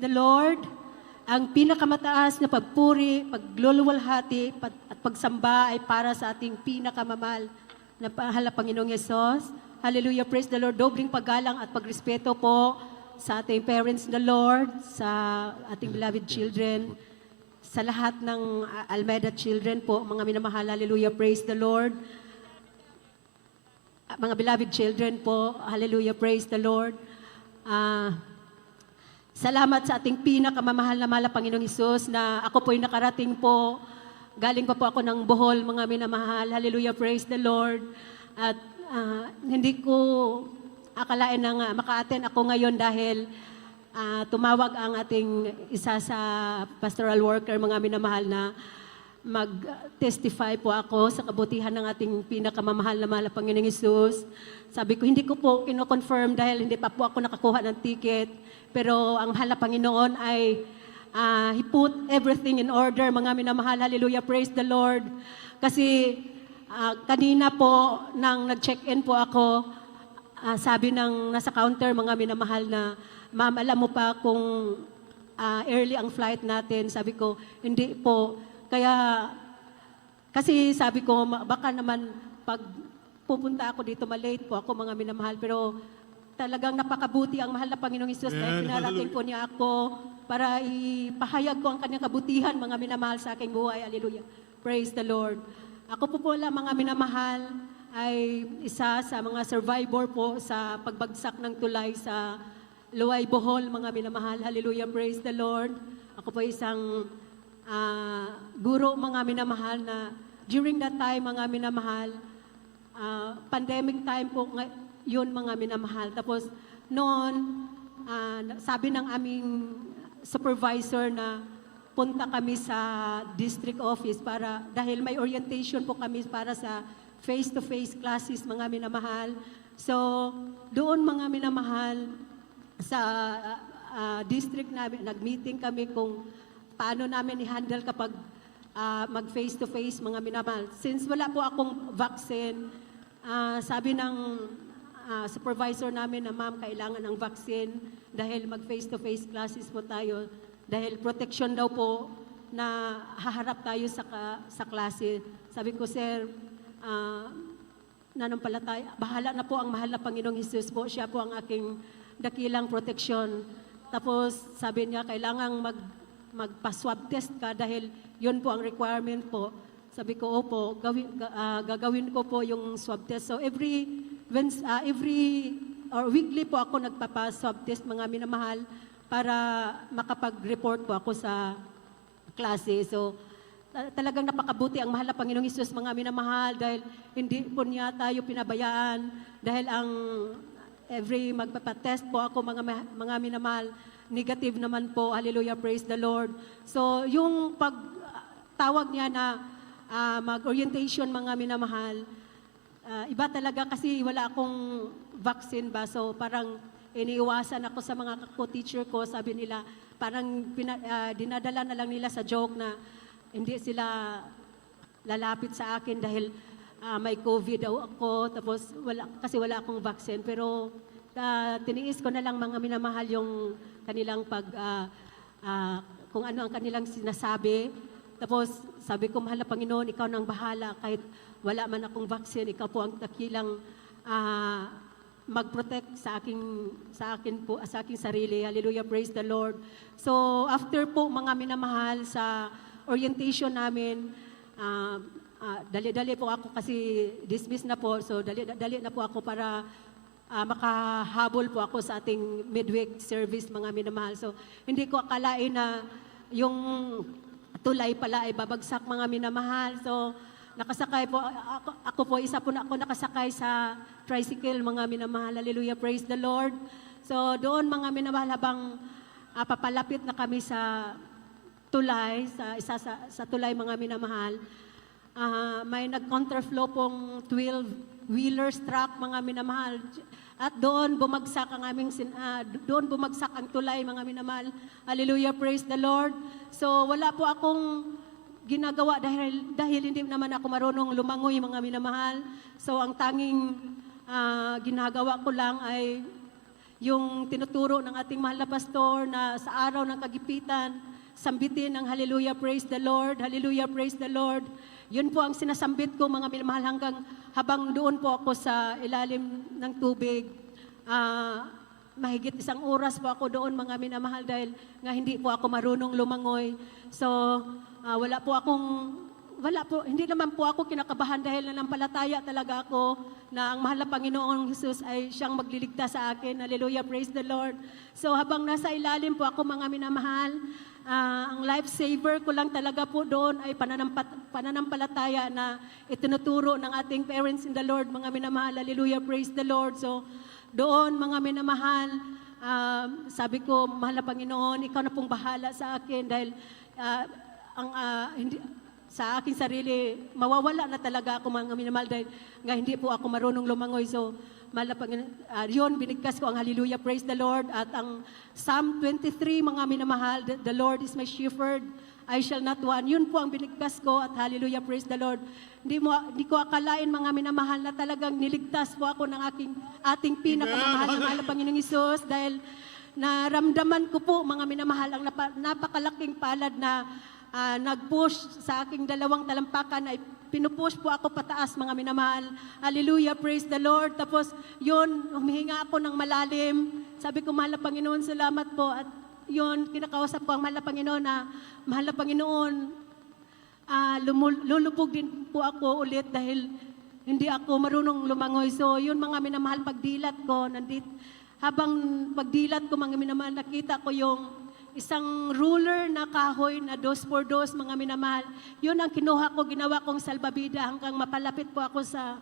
the Lord. Ang pinakamataas na pagpuri, pagluluwalhati, at pagsamba ay para sa ating pinakamamahal na mahal na Panginoong Yesus. Hallelujah, praise the Lord. Dobring paggalang at pagrespeto po sa ating parents in the Lord, sa ating beloved children, sa lahat ng Almeida children po, mga minamahal. Hallelujah, praise the Lord. Mga beloved children po, hallelujah, praise the Lord. Salamat sa ating pinakamamahal na mahal na Panginoong Hesus na ako po'y nakarating po. Galing pa po ako ng Bohol, mga minamahal. Hallelujah, praise the Lord. At hindi ko akalain na maka-attend ako ngayon dahil tumawag ang ating isa sa pastoral worker, mga minamahal, na mag-testify po ako sa kabutihan ng ating pinakamamahal na mahal na Panginoong Hesus. Sabi ko, hindi ko po kino-confirm dahil hindi pa po ako nakakuha ng ticket. Pero ang mahal na Panginoon ay He put everything in order, mga minamahal. Hallelujah, praise the Lord. Kasi kanina po, nang nag-check-in po ako, sabi ng nasa counter, mga minamahal, na, "Ma'am, alam mo pa kung early ang flight natin?" Sabi ko, "Hindi po." Kaya, kasi sabi ko, baka naman pag pupunta ako dito, malate po ako, mga minamahal. Pero talagang napakabuti ang mahal na Panginoong Hesus dahil pinarating po niya ako para ipahayag ko ang kanyang kabutihan, mga minamahal, sa aking buhay. Hallelujah. Praise the Lord. Ako po pala, mga minamahal, ay isa sa mga survivor po sa pagbagsak ng tulay sa Luay, Bohol, mga minamahal. Hallelujah. Praise the Lord. Ako po isang guro, mga minamahal, na during that time, mga minamahal, pandemic time po yun, mga minamahal. Tapos noon, sabi ng aming supervisor na punta kami sa district office para, dahil may orientation po kami para sa face-to-face classes, mga minamahal. So, doon, mga minamahal, sa district namin, nag-meeting kami kung paano namin i-handle kapag mag-face-to-face, mga minamahal. Since wala po akong vaccine, sabi ng supervisor namin na, "Ma'am, kailangan ng vaccine dahil mag-face-to-face classes po tayo. Dahil protection daw po na haharap tayo sa klase." Sabi ko, "Sir, nanampalataya, bahala na po ang mahal na Panginoong Hesus po. Siya po ang aking dakilang proteksyon." Tapos sabi niya, "Kailangang magpa-swab test ka dahil yun po ang requirement po." Sabi ko, "Opo, gagawin ko po yung swab test." So every or weekly po ako nagpapa-swab test, mga minamahal, para makapag-report po ako sa klase. So talagang napakabuti ang mahal na Panginoong Hesus, mga minamahal, dahil hindi po niya tayo pinabayaan. Dahil ang every magpapa-test po ako, mga minamahal, negative naman po. Hallelujah, praise the Lord. So yung pagtawag niya na mag-orientation, mga minamahal, iba talaga kasi wala akong vaccine ba. So parang iniiwasan ako sa mga co-teacher ko. Sabi nila, parang dinadala na lang nila sa joke na hindi sila lalapit sa akin dahil may COVID daw ako. Tapos kasi wala akong vaccine. Pero tiniis ko na lang, mga minamahal, yung kanilang kung ano ang kanilang sinasabi. Tapos sabi ko, "Mahal na Panginoon, ikaw nang bahala. Kahit wala man akong vaccine, ikaw po ang dakilang mag-protect sa akin po, sa aking sarili." Hallelujah, praise the Lord. So after po, mga minamahal, sa orientation namin, dali-dali po ako kasi dismiss na po. So dali na po ako para makahabol po ako sa ating midweek service, mga minamahal. So hindi ko akalain na yung tulay pala ay babagsak, mga minamahal. So nakasakay po, ako po, isa po na ako nakasakay sa tricycle, mga minamahal. Hallelujah, praise the Lord. So doon, mga minamahal, habang papalapit na kami sa tulay, sa tulay, mga minamahal, may nag-counterflow pong 12-wheelers truck, mga minamahal. At doon bumagsak ang tulay, mga minamahal. Hallelujah, praise the Lord. So wala po akong ginagawa dahil hindi naman ako marunong lumangoy, mga minamahal. So ang tanging ginagawa ko lang ay yung tinuturo ng ating mahal na pastor na sa araw ng kagipitan, sambitin ang hallelujah, praise the Lord, hallelujah, praise the Lord. Yun po ang sinasambit ko mga minamahal hanggang habang doon po ako sa ilalim ng tubig. Mahigit 1 oras po ako doon mga minamahal dahil nga hindi po ako marunong lumangoy. So hindi naman po ako kinakabahan dahil nanampalataya talaga ako na ang mahal na Panginoong Jesus ay siyang magliligtas sa akin. Hallelujah, praise the Lord. So habang nasa ilalim po ako mga minamahal, ang lifesaver ko lang talaga po doon ay pananampalataya na itinuturo ng ating parents in the Lord, mga minamahal. Hallelujah, praise the Lord. So doon mga minamahal, sabi ko, mahal na Panginoon, ikaw na pong bahala sa akin dahil sa aking sarili, mawawala na talaga ako mga minamahal dahil nga hindi po ako marunong lumangoy. So, mahal na Panginoon, yun, binigkas ko ang hallelujah, praise the Lord. At ang Psalm 23, mga minamahal, the Lord is my shepherd, I shall not want. Yun po ang binigkas ko at hallelujah, praise the Lord. Hindi ko akalain mga minamahal na talagang niligtas po ako ng ating pinakamamahal na mahal na Panginoong Hesus dahil naramdaman ko po mga minamahal ang napakalaking palad na nag-push sa aking 2 talampakan ay pinupush po ako pataas mga minamahal. Hallelujah, praise the Lord. Tapos yun, humihinga ako ng malalim. Sabi ko, mahal na Panginoon, salamat po. At yun, kinakausap ko ang mahal na Panginoon na, mahal na Panginoon, lulubog din po ako ulit dahil hindi ako marunong lumangoy. So yun mga minamahal, pagdilat ko, habang pagdilat ko mga minamahal, nakita ko yung isang ruler na kahoy na 2x2 mga minamahal. Yun ang kinuha ko, ginawa kong salbabida hanggang mapalapit po ako sa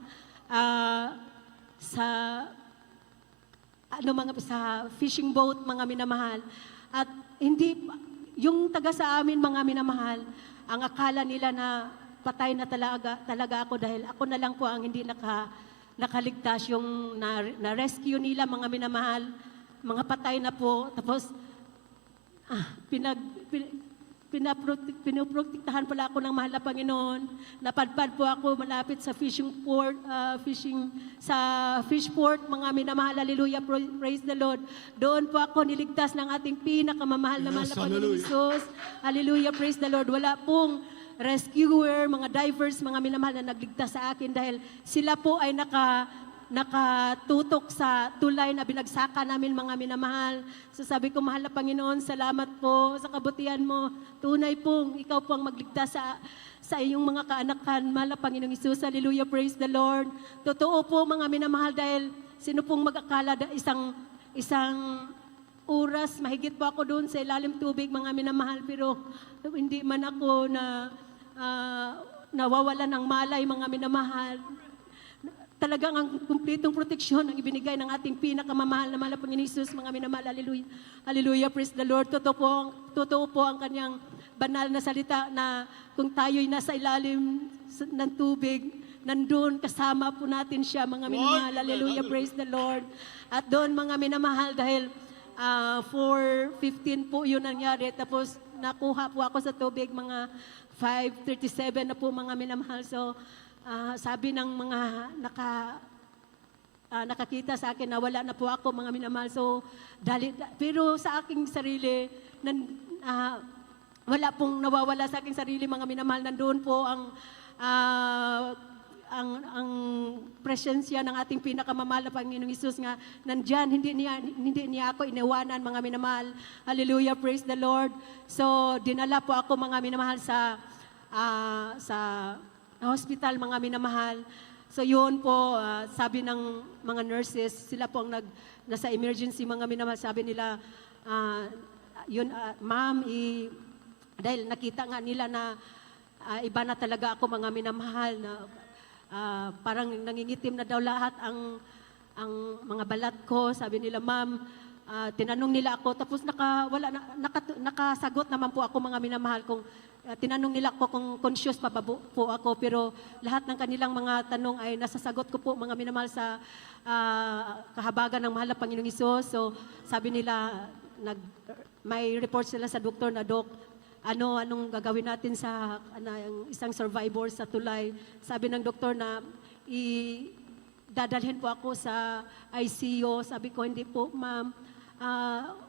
fishing boat mga minamahal. At hindi yung taga sa amin mga minamahal, ang akala nila na patay na talaga ako dahil ako na lang po ang hindi nakaligtas. Yung na-rescue nila mga minamahal, mga patay na po. Tapos pinoprotektahan pala ako ng mahal na Panginoon. Napadpad po ako malapit sa fish port, mga minamahal. Hallelujah, praise the Lord. Doon po ako niligtas ng ating pinakamamahal na mahal na Panginoon Jesus. Hallelujah, praise the Lord. Wala pong rescuer, mga divers, mga minamahal na nagligtas sa akin dahil sila po ay nakatutok sa tulay na binagsaka namin mga minamahal. So sabi ko, mahal na Panginoon, salamat po sa kabutihan mo. Tunay pong ikaw po ang magligtas sa iyong mga kaanakan. Mahal na Panginoong Hesus, hallelujah, praise the Lord. Totoo po mga minamahal dahil sino pong mag-akala isang oras, mahigit po ako doon sa ilalim tubig mga minamahal, pero hindi man ako nawawala ng malay mga minamahal. Talagang ang kumplitong proteksyon ang ibinigay ng ating pinakamamahal na mahal na Panginoon Hesus, mga minamahal. Hallelujah. Hallelujah, praise the Lord. Totoo po ang kanyang banal na salita na kung tayo'y nasa ilalim ng tubig, nandun kasama po natin siya, mga minamahal. Hallelujah, praise the Lord. At doon mga minamahal dahil 4:15 po yun nangyari. Tapos nakuha po ako sa tubig mga 5:37 na po mga minamahal. So, sabi ng mga nakakita sa akin na wala na po ako mga minamahal. So, pero sa aking sarili, wala pong nawawala sa aking sarili mga minamahal. Nandoon po ang presensya ng ating pinakamamahal na Panginoong Hesus nga nandyan, hindi niya ako iniwanan mga minamahal. Hallelujah, praise the Lord. So, dinala po ako mga minamahal sa hospital mga minamahal. So yun po, sabi ng mga nurses, sila po ang nasa emergency mga minamahal, sabi nila, ma'am, dahil nakita nga nila na iba na talaga ako mga minamahal, na parang nangingitim na daw lahat ang mga balat ko. Sabi nila, ma'am, tinanong nila ako, tapos nakasagot naman po ako mga minamahal kung tinanong nila ako kung conscious pa ba po ako, pero lahat ng kanilang mga tanong ay nasasagot ko po mga minamahal sa kahabagan ng mahal na Panginoong Hesus. So sabi nila, may report sila sa doktor na, Dok, anong gagawin natin sa yung isang survivor sa tulay. Sabi ng doktor na dadalhin po ako sa ICU. Sabi ko, hindi po, ma'am.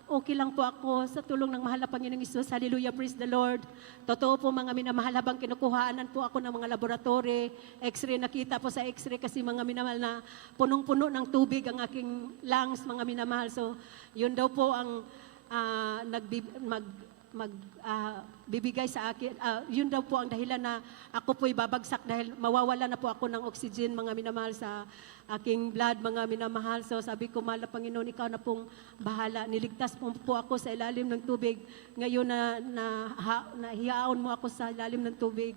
Okay lang po ako sa tulong ng mahal na Panginoong Isus. Hallelujah, praise the Lord. Totoo po mga minamahal, habang kinukuhaanan po ako ng mga laboratory, x-ray, nakita po sa x-ray kasi mga minamahal na punong-puno ng tubig ang aking lungs, mga minamahal. So, yun daw po ang bibigay sa akin. Yun daw po ang dahilan na ako po'y babagsak dahil mawawala na po ako ng oxygen, mga minamahal, sa aking blood, mga minamahal. So sabi ko, mahal na Panginoon, ikaw na pong bahala. Niligtas po ako sa ilalim ng tubig. Ngayon nahiyaon mo ako sa ilalim ng tubig.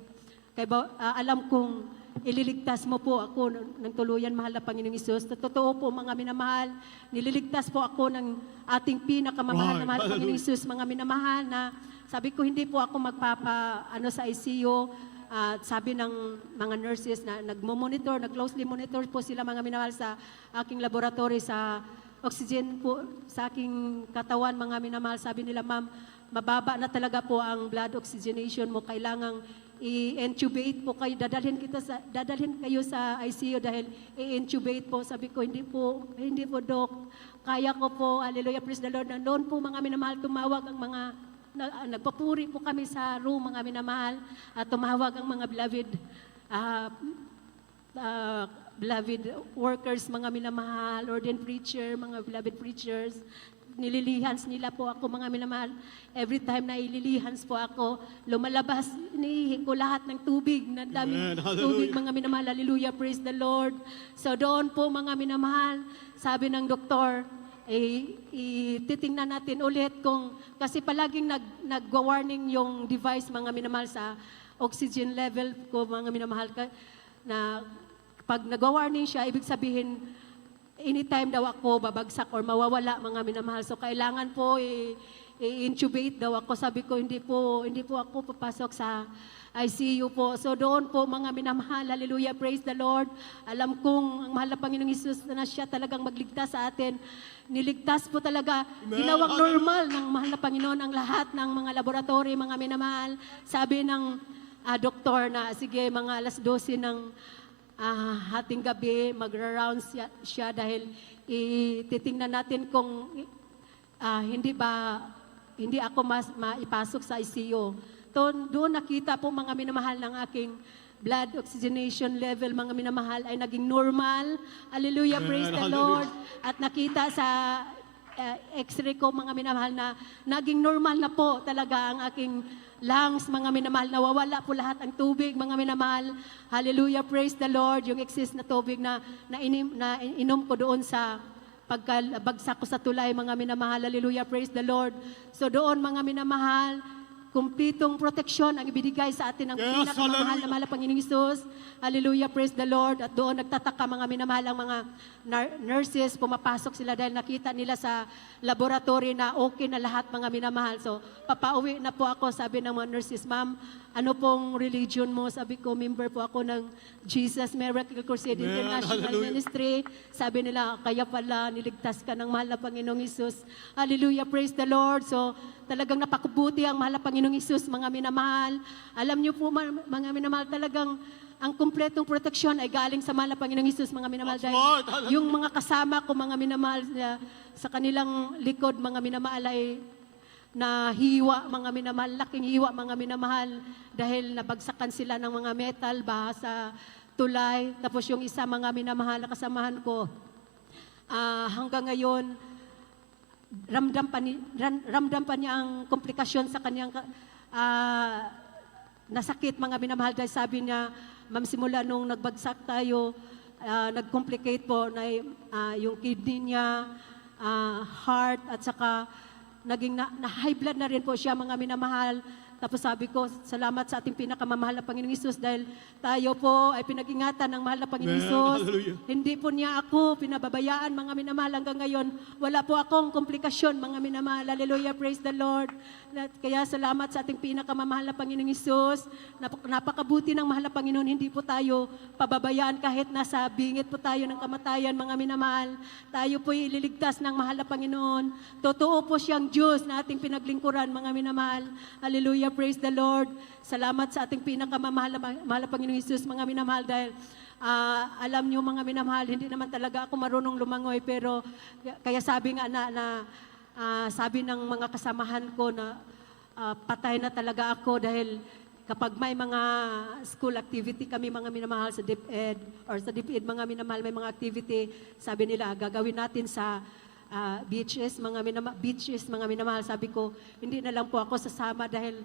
Kaya alam kong ililigtas mo po ako ng tuluyan, mahal na Panginoong Isus. Totoo po, mga minamahal, nililigtas po ako ng ating pinakamamahal na mahal na Panginoong Isus, mga minamahal, na sabi ko, hindi po ako sa ICU. Sabi ng mga nurses na nagmo-monitor, nag-closely monitor po sila, mga minamahal, sa aking laboratory, sa oxygen po sa aking katawan, mga minamahal. Sabi nila, ma'am, mababa na talaga po ang blood oxygenation mo, kailangang i-intubate po kayo, dadalhin kayo sa ICU dahil i-intubate po. Sabi ko, hindi po, Dok, kaya ko po. Hallelujah, praise the Lord. Noon po, mga minamahal, tumawag ang mga nagpapuri po kami sa room, mga minamahal, at tumawag ang mga beloved workers, mga minamahal, ordained preacher, mga beloved preachers. Nililihans nila po ako, mga minamahal. Every time na ililihans po ako, lumalabas, iniihi ko lahat ng tubig, ng daming tubig, mga minamahal. Hallelujah, praise the Lord. So doon po, mga minamahal, sabi ng doktor, ititingnan natin ulit kasi palaging nag-warning yung device, mga minamahal, sa oxygen level ko, mga minamahal, na pag nag-warning siya, ibig sabihin, anytime daw ako babagsak or mawawala, mga minamahal. So kailangan po i-intubate daw ako. Sabi ko, hindi po ako papasok sa ICU po. So doon po, mga minamahal, hallelujah, praise the Lord. Alam kong ang mahal na Panginoong Isus na siya talagang magligtas sa atin. Niligtas po talaga, ginawang normal ng mahal na Panginoon ang lahat ng mga laboratory, mga minamahal. Sabi ng doktor na, sige, mga 12:00 ng hating gabi, magra-round siya dahil ititingnan natin kung hindi ako maipasok sa ICU. Doon nakita po, mga minamahal, ng aking blood oxygenation level, mga minamahal, ay naging normal. Hallelujah, praise the Lord. At nakita sa x-ray ko, mga minamahal, na naging normal na po talaga ang aking lungs, mga minamahal. Nawawala po lahat ang tubig, mga minamahal. Hallelujah, praise the Lord. Yung excess na tubig na inom ko doon sa pagkabagsak ko sa tulay, mga minamahal. Hallelujah, praise the Lord. So doon, mga minamahal, kumpletong proteksyon ang ibinigay sa atin ng pinakamamahal na mahal na Panginoong Isus. Hallelujah, praise the Lord. At doon nagtataka, mga minamahal, ang mga nurses, pumapasok sila dahil nakita nila sa laboratory na okay na lahat, mga minamahal. So, papauwi na po ako, sabi ng mga nurses, ma'am, ano pong religion mo? Sabi ko, member po ako ng Jesus Miracle Crusade International Ministry. Sabi nila, kaya pala niligtas ka ng mahal na Panginoong Isus. Hallelujah, praise the Lord. So, talagang napakubuti ang mahal na Panginoong Isus, mga minamahal. Alam niyo po, mga minamahal, talagang ang kumpletong proteksyon ay galing sa mahal na Panginoong Isus, mga minamahal. Dahil yung mga kasama ko, mga minamahal, sa kanilang likod, mga minamahal, ay na hiwa, mga minamahal, laking hiwa, mga minamahal, dahil nabagsakan sila ng mga metal ba sa tulay. Tapos yung isa, mga minamahal, na kasamahan ko, hanggang ngayon, ramdam pa niya ang komplikasyon sa kanyang nasakit, mga minamahal. Dahil sabi niya, ma'am, simula nung nagbagsak tayo, nag-complicate po na yung kidney niya, heart, at saka naging na-high blood na rin po siya, mga minamahal. Tapos sabi ko, salamat sa ating pinakamamahal na Panginoong Isus dahil tayo po ay pinag-ingatan ng mahal na Panginoong Isus. Hindi po niya ako pinababayaan, mga minamahal, hanggang ngayon. Wala po akong komplikasyon, mga minamahal. Hallelujah, praise the Lord. Kaya salamat sa ating pinakamamahal na Panginoong Isus. Napakabuti ng mahal na Panginoon. Hindi po tayo pababayaan kahit nasa bingit po tayo ng kamatayan, mga minamahal. Tayo po ililigtas ng mahal na Panginoon. Totoo po siyang Diyos na ating pinaglingkuran, mga minamahal. Hallelujah, praise the Lord. Salamat sa ating pinakamamahal na Panginoong Isus, mga minamahal, dahil alam niyo mga minamahal, hindi naman talaga ako marunong lumangoy, pero kaya sabi nga sabi ng mga kasamahan ko na patay na talaga ako dahil kapag may mga school activity kami mga minamahal sa DepEd or sa DepEd mga minamahal may mga activity, sabi nila gagawin natin sa beaches mga minamahal. Sabi ko, hindi na lang po ako sasama dahil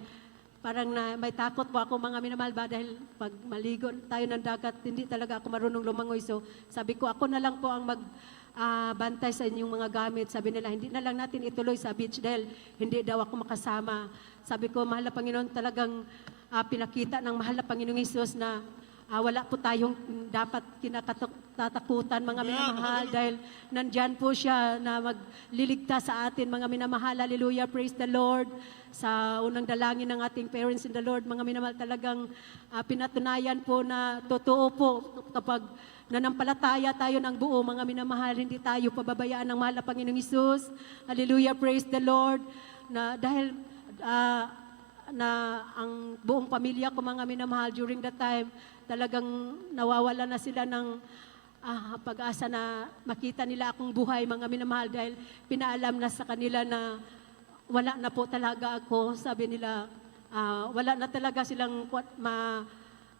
parang may takot po ako mga minamahal ba dahil pag maligo tayo ng dagat, hindi talaga ako marunong lumangoy. So sabi ko, ako na lang po ang bantay sa inyong mga gamit. Sabi nila, hindi na lang natin ituloy sa beach dahil hindi daw ako makasama. Sabi ko, mahal na Panginoon, talagang pinakita ng mahal na Panginoong Hesus na wala po tayong dapat kinatatakutan mga minamahal dahil nandyan po siya na magliligtas sa atin mga minamahal. Hallelujah, praise the Lord. Sa unang dalangin ng ating parents in the Lord, mga minamahal, talagang pinatunayan po na totoo po kapag nanampalataya tayo ng buo, mga minamahal, hindi tayo pababayaan ng mahal na Panginoong Hesus. Hallelujah, praise the Lord. Na dahil na ang buong pamilya ko mga minamahal during that time, talagang nawawala na sila ng pag-asa na makita nila akong buhay mga minamahal dahil pinaalam na sa kanila na wala na po talaga ako. Sabi nila, wala na talaga silang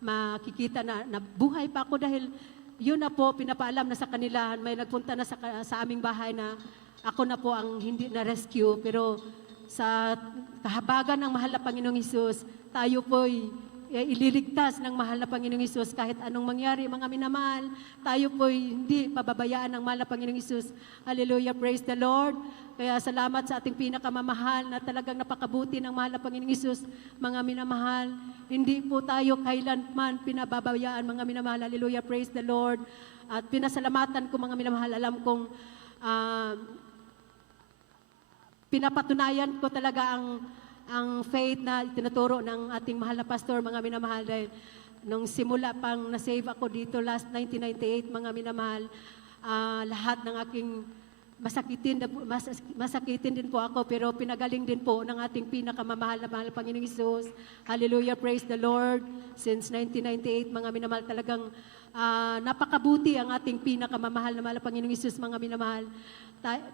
makikita na buhay pa ako dahil yun na po, pinapaalam na sa kanila. May nagpunta na sa aming bahay na ako na po ang hindi na-rescue. Pero sa kahabagan ng mahal na Panginoong Hesus, tayo po'y ililigtas ng mahal na Panginoong Hesus kahit anong mangyari, mga minamahal. Tayo po'y hindi pababayaan ng mahal na Panginoong Hesus. Hallelujah, praise the Lord. Kaya salamat sa ating pinakamamahal na talagang napakabuti ng mahal na Panginoong Hesus, mga minamahal. Hindi po tayo kailanman pinababayaan, mga minamahal. Hallelujah, praise the Lord. At pinasalamatan ko, mga minamahal. Alam kong pinapatunayan ko talaga ang faith na tinuturo ng ating mahal na pastor, mga minamahal, dahil nung simula pang na-save ako dito last 1998, mga minamahal, lahat ng aking masakitin din po ako, pero pinagaling din po ng ating pinakamamahal na mahal Panginoong Hesus. Hallelujah, praise the Lord. Since 1998, mga minamahal, talagang napakabuti ang ating pinakamamahal na mahal Panginoong Hesus, mga minamahal.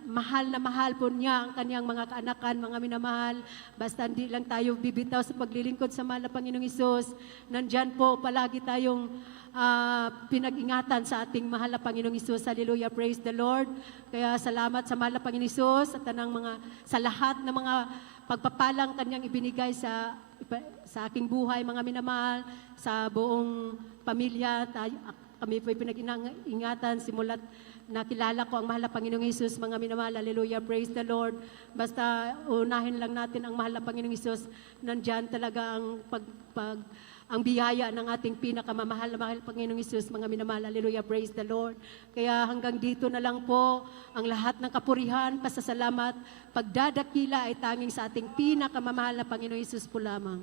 Mahal na mahal po niya ang kanyang mga kaanakan, mga minamahal. Basta hindi lang tayo bibitaw sa paglilingkod sa mahal na Panginoong Hesus. Nandyan po palagi tayong pinag-ingatan sa ating mahal na Panginoong Hesus. Hallelujah, praise the Lord. Kaya salamat sa mahal na Panginoong Hesus at sa lahat ng mga pagpapalang kanyang ibinigay sa aking buhay, mga minamahal, sa buong pamilya. Kami po'y pinag-ingatan simulat nakilala ko ang mahal na Panginoong Hesus, mga minamahal. Hallelujah, praise the Lord. Basta unahin lang natin ang mahal na Panginoong Hesus. Nandyan talaga ang biyaya ng ating pinakamamahal na mahal Panginoong Hesus, mga minamahal. Hallelujah, praise the Lord. Kaya hanggang dito na lang po ang lahat ng kapurihan, pasasalamat, pagdadakila ay tanging sa ating pinakamamahal na Panginoong Hesus po lamang.